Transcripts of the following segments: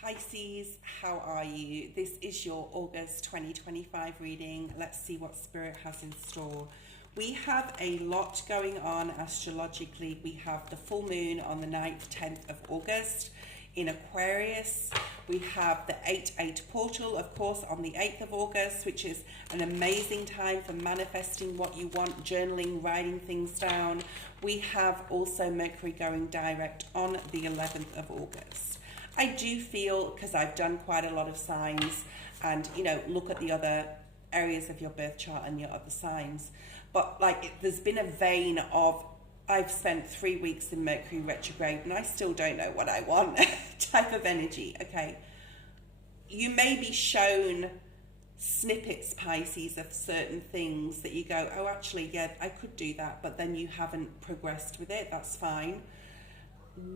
Pisces, how are you? This is your August 2025 reading. Let's see what Spirit has in store. We have a lot going on astrologically. We have the full moon on the 9th, 10th of August in Aquarius. We have the 8-8 portal, of course, on the 8th of August, which is an amazing time for manifesting what you want, journaling, writing things down. We have also Mercury going direct on the 11th of August. I do feel, because I've done quite a lot of signs and, look at the other areas of your birth chart and your other signs, but there's been a vein of, I've spent 3 weeks in Mercury retrograde and I still don't know what I want type of energy, okay? You may be shown snippets, Pisces, of certain things that you go, oh, actually, yeah, I could do that, but then you haven't progressed with it. That's fine.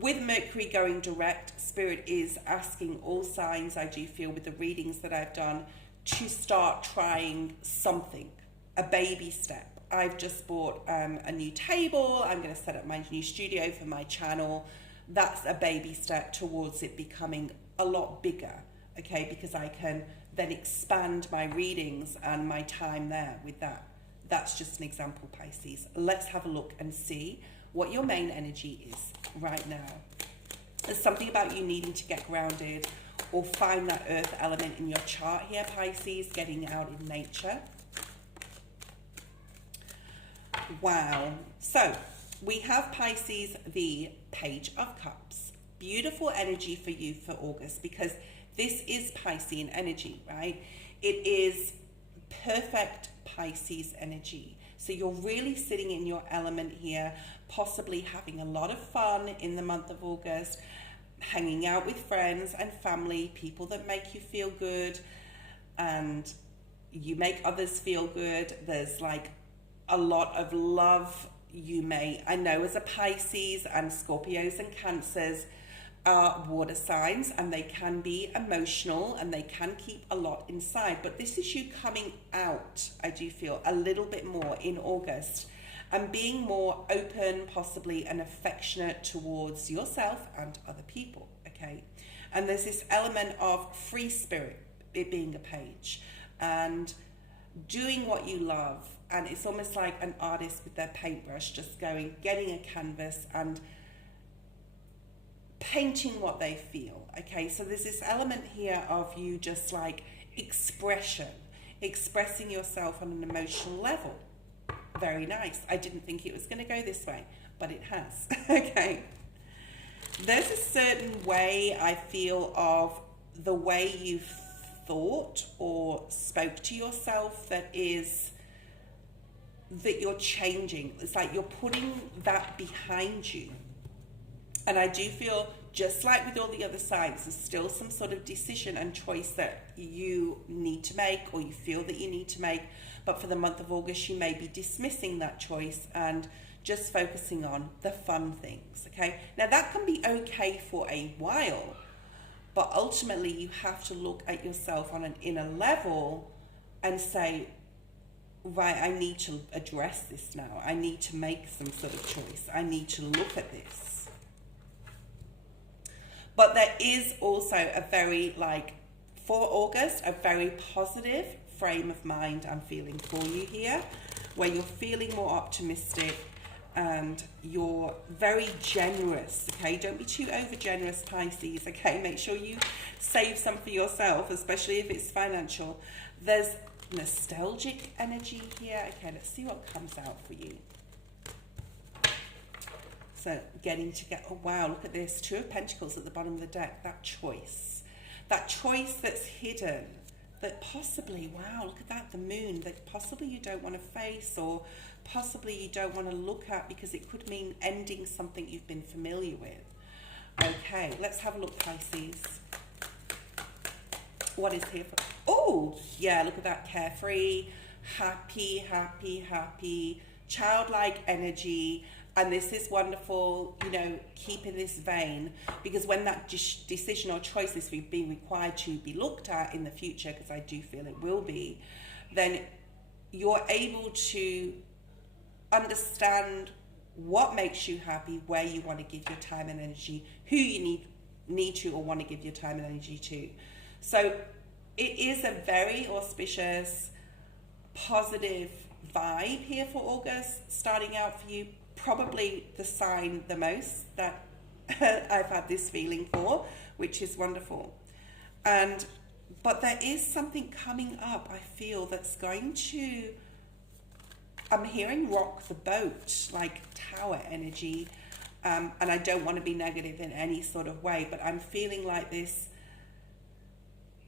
With Mercury going direct, Spirit is asking all signs, I do feel, with the readings that I've done, to start trying something, a baby step. I've just bought a new table. I'm going to set up my new studio for my channel. That's a baby step towards it becoming a lot bigger, okay? Because I can then expand my readings and my time there with that. That's just an example, Pisces. Let's have a look and see what your main energy is right now. There's something about you needing to get grounded or find that earth element in your chart here, Pisces, getting out in nature. Wow. So we have, Pisces, the Page of Cups. Beautiful energy for you for August, because this is Piscean energy, right? It is perfect Pisces energy. So you're really sitting in your element here, possibly having a lot of fun in the month of August, hanging out with friends and family, people that make you feel good, and you make others feel good. There's a lot of love. I know as a Pisces, and Scorpios and Cancers are water signs, and they can be emotional and they can keep a lot inside, but this is you coming out, I do feel, a little bit more in August and being more open, possibly, and affectionate towards yourself and other people, okay? And there's this element of free spirit, it being a page, and doing what you love. And it's almost like an artist with their paintbrush, just getting a canvas and painting what they feel, okay? So there's this element here of you just expressing yourself on an emotional level. Very nice. I didn't think it was going to go this way, but it has, okay? There's a certain way, I feel, of the way you've thought or spoke to yourself that you're changing. It's like you're putting that behind you. And I do feel, just like with all the other signs, there's still some sort of decision and choice that you need to make, or you feel that you need to make. But for the month of August, you may be dismissing that choice and just focusing on the fun things, okay? Now, that can be okay for a while, but ultimately you have to look at yourself on an inner level and say, right, I need to address this now. I need to make some sort of choice. I need to look at this. But there is also a very, for August, a very positive frame of mind I'm feeling for you here, where you're feeling more optimistic and you're very generous, okay? Don't be too over generous, Pisces, okay? Make sure you save some for yourself, especially if it's financial. There's nostalgic energy here. Okay, let's see what comes out for you. So oh wow, look at this. 2 of Pentacles at the bottom of the deck. That choice that's hidden, that possibly, wow, look at that, the moon, that possibly you don't want to face, or possibly you don't want to look at, because it could mean ending something you've been familiar with. Okay, let's have a look, Pisces. What is here for? Oh, yeah, look at that, carefree, happy, childlike energy. And this is wonderful, keep in this vein, because when that decision or choice is being required to be looked at in the future, because I do feel it will be, then you're able to understand what makes you happy, where you want to give your time and energy, who you need need to or want to give your time and energy to. So it is a very auspicious, positive vibe here for August, starting out for you. Probably the sign the most that I've had this feeling for, which is wonderful. But there is something coming up, I feel, that's going to, I'm hearing rock the boat, like tower energy. And I don't want to be negative in any sort of way, but I'm feeling like this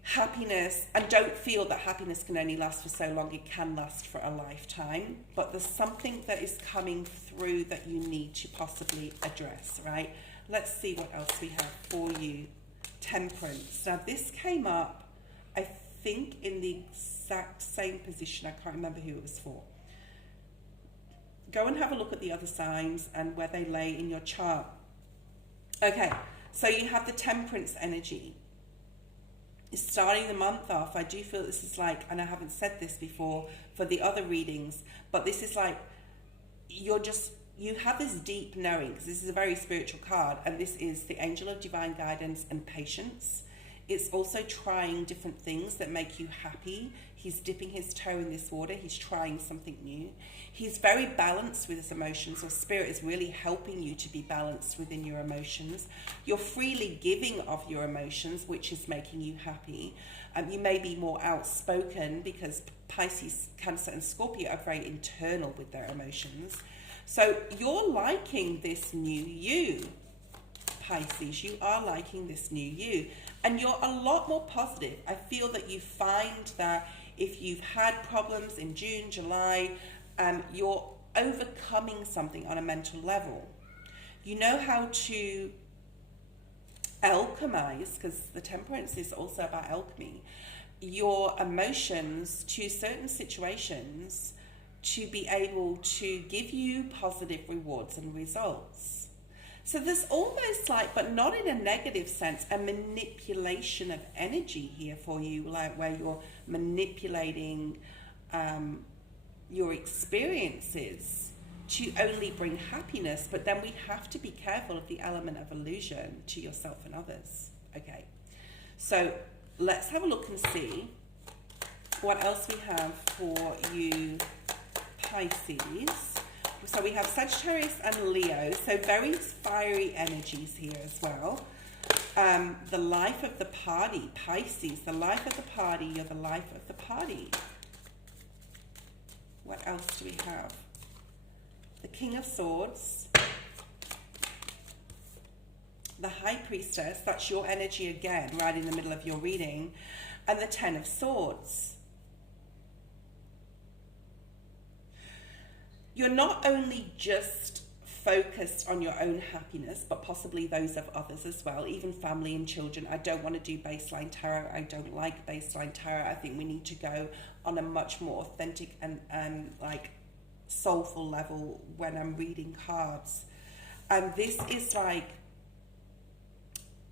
happiness, and don't feel that happiness can only last for so long. It can last for a lifetime, but there's something that is coming through that you need to possibly address, right? Let's see what else we have for you. Temperance. Now this came up, I think, in the exact same position. I can't remember who it was for. Go and have a look at the other signs and where they lay in your chart. Okay, so you have the Temperance energy. Starting the month off, I do feel this is like, and I haven't said this before for the other readings, but this is like, you have this deep knowing, because this is a very spiritual card, and this is the Angel of Divine Guidance and Patience. It's also trying different things that make you happy. He's dipping his toe in this water. He's trying something new. He's very balanced with his emotions. So Spirit is really helping you to be balanced within your emotions. You're freely giving of your emotions, which is making you happy. You may be more outspoken because Pisces, Cancer and Scorpio are very internal with their emotions. So you're liking this new you, Pisces. You are liking this new you. And you're a lot more positive. I feel that you find that if you've had problems in June, July, you're overcoming something on a mental level. You know how to alchemize, because the Temperance is also about alchemy, your emotions to certain situations to be able to give you positive rewards and results. So there's almost like, but not in a negative sense, a manipulation of energy here for you, like where you're manipulating your experiences to only bring happiness, but then we have to be careful of the element of illusion to yourself and others. Okay, so let's have a look and see what else we have for you, Pisces. So we have Sagittarius and Leo, so very fiery energies here as well. The life of the party, Pisces, the life of the party, you're the life of the party. What else do we have? The King of Swords, the High Priestess, that's your energy again, right in the middle of your reading, and the Ten of Swords. You're not only just focused on your own happiness, but possibly those of others as well, even family and children. I don't want to do baseline tarot. I don't like baseline tarot. I think we need to go on a much more authentic and like soulful level when I'm reading cards. And this is like,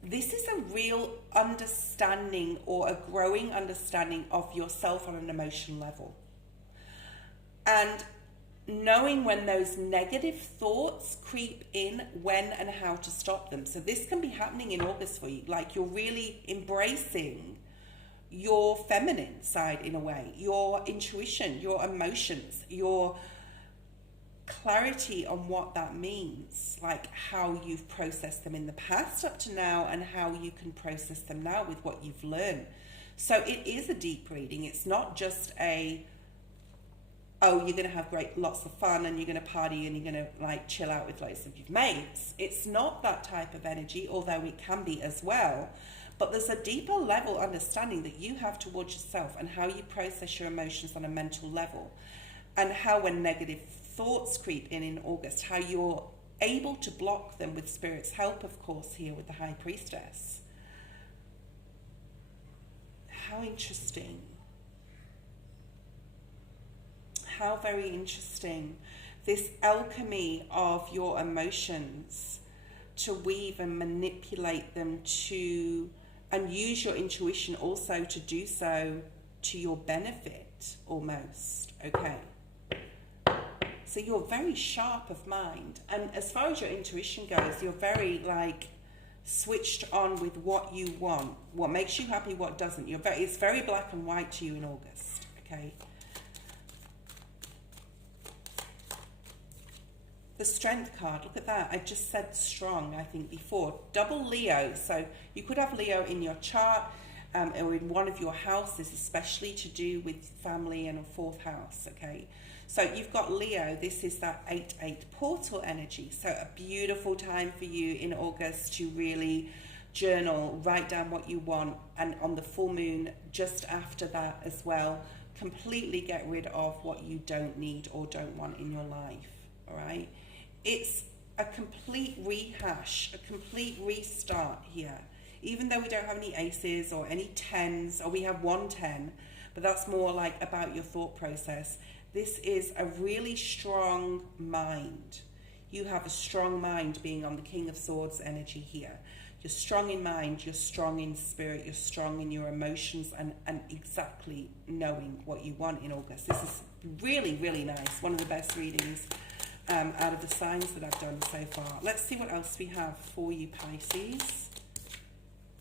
this is a real understanding or a growing understanding of yourself on an emotional level. And knowing when those negative thoughts creep in, when and how to stop them. So this can be happening in August for you. Like you're really embracing your feminine side in a way, your intuition, your emotions, your clarity on what that means, like how you've processed them in the past up to now and how you can process them now with what you've learned. So it is a deep reading. It's not just a, oh, you're going to have lots of fun and you're going to party and you're going to like chill out with loads of your mates. It's not that type of energy, although it can be as well. But there's a deeper level understanding that you have towards yourself and how you process your emotions on a mental level, and how when negative thoughts creep in August, how you're able to block them with Spirit's help, of course, here with the High Priestess. How interesting. How very interesting. This alchemy of your emotions, to weave and manipulate them to, and use your intuition also to do so to your benefit almost. Okay. So you're very sharp of mind. And as far as your intuition goes, you're very like switched on with what you want, what makes you happy, what doesn't. It's very black and white to you in August, okay? The Strength card, look at that. I just said strong, I think, before. Double Leo, so you could have Leo in your chart or in one of your houses, especially to do with family and a fourth house, okay? So you've got Leo, this is that 8-8 portal energy. So a beautiful time for you in August to really journal, write down what you want, and on the full moon just after that as well, completely get rid of what you don't need or don't want in your life, all right? It's a complete rehash, a complete restart here. Even though we don't have any aces or any tens, or we have 1 10, but that's more like about your thought process. This is a really strong mind. You have a strong mind being on the King of Swords energy here. You're strong in mind, you're strong in spirit, you're strong in your emotions and exactly knowing what you want in August. This is really, really nice. One of the best readings out of the signs that I've done so far. Let's see what else we have for you, Pisces.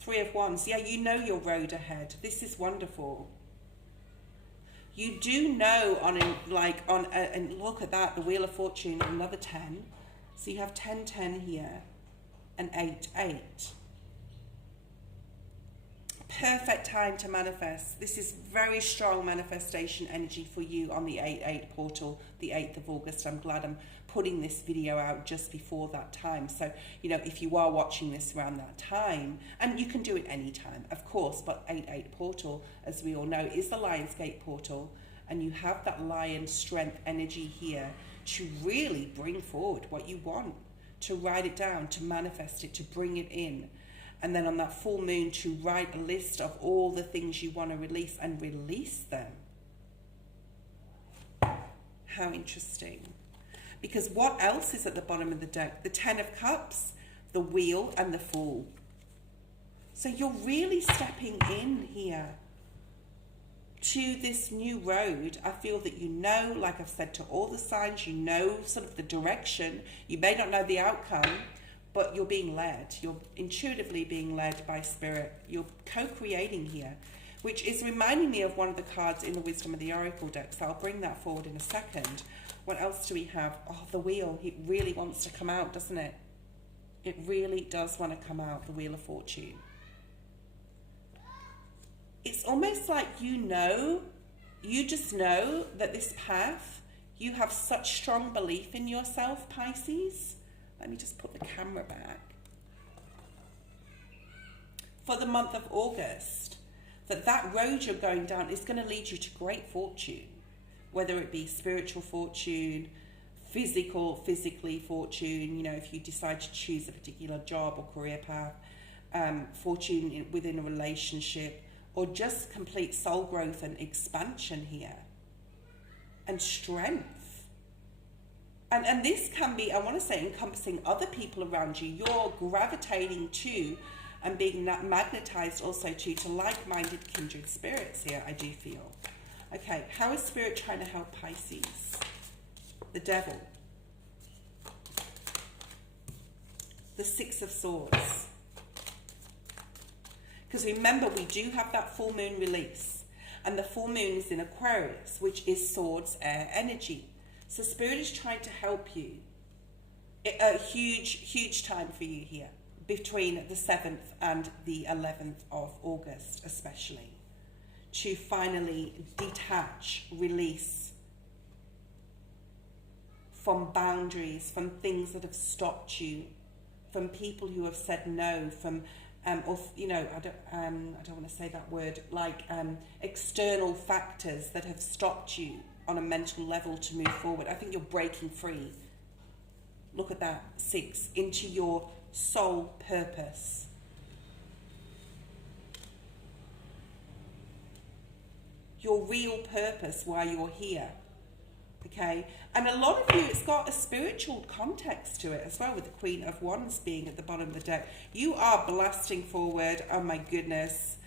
3 of Wands. Yeah, you know your road ahead. This is wonderful. You do know and look at that, the Wheel of Fortune, another 10. So you have 10, 10 here, and 8, 8. Perfect time to manifest. This is very strong manifestation energy for you on the 8-8 portal, the 8th of August. I'm glad I'm putting this video out just before that time. So, you know, if you are watching this around that time, and you can do it any time, of course, but 8-8 portal, as we all know, is the Lionsgate portal, and you have that lion strength energy here to really bring forward what you want, to write it down, to manifest it, to bring it in. And then on that full moon, to write a list of all the things you want to release and release them. How interesting. Because what else is at the bottom of the deck? The 10 of Cups, the Wheel, and the Fool. So you're really stepping in here to this new road. I feel that you know, like I've said to all the signs, you know sort of the direction. You may not know the outcome, but you're being led. You're intuitively being led by spirit. You're co-creating here, which is reminding me of one of the cards in the Wisdom of the Oracle deck. So I'll bring that forward in a second. What else do we have? Oh, the Wheel. It really wants to come out, doesn't it? It really does want to come out, the Wheel of Fortune. It's almost like you just know that this path, you have such strong belief in yourself, Pisces. Let me just put the camera back. For the month of August, that road you're going down is going to lead you to great fortune, whether it be spiritual fortune, physically fortune, you know, if you decide to choose a particular job or career path, fortune within a relationship, or just complete soul growth and expansion here, and strength. And this can be, I want to say, encompassing other people around you. You're gravitating to and being magnetized also to like-minded kindred spirits here, I do feel. Okay, how is Spirit trying to help Pisces? The Devil. The 6 of Swords. Because remember, we do have that full moon release. And the full moon is in Aquarius, which is swords, air, energy. So Spirit is trying to help you. A huge time for you here, between the 7th and the 11th of August especially, to finally detach, release from boundaries, from things that have stopped you, from people who have said no, from or you know, I don't want to say that word, like external factors that have stopped you on a mental level to move forward. I think you're breaking free. Look at that, 6, into your soul purpose. Your real purpose why you're here. Okay, and a lot of you, it's got a spiritual context to it as well, with the Queen of Wands being at the bottom of the deck. You are blasting forward. Oh my goodness.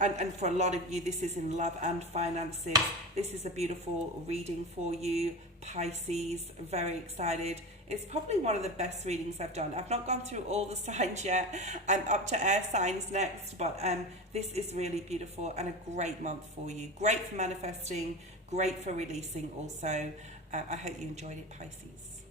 And for a lot of you, this is in love and finances. This is a beautiful reading for you, Pisces. Very excited. It's probably one of the best readings I've done. I've not gone through all the signs yet. I'm up to air signs next, but this is really beautiful and a great month for you. Great for manifesting, great for releasing also. I hope you enjoyed it, Pisces.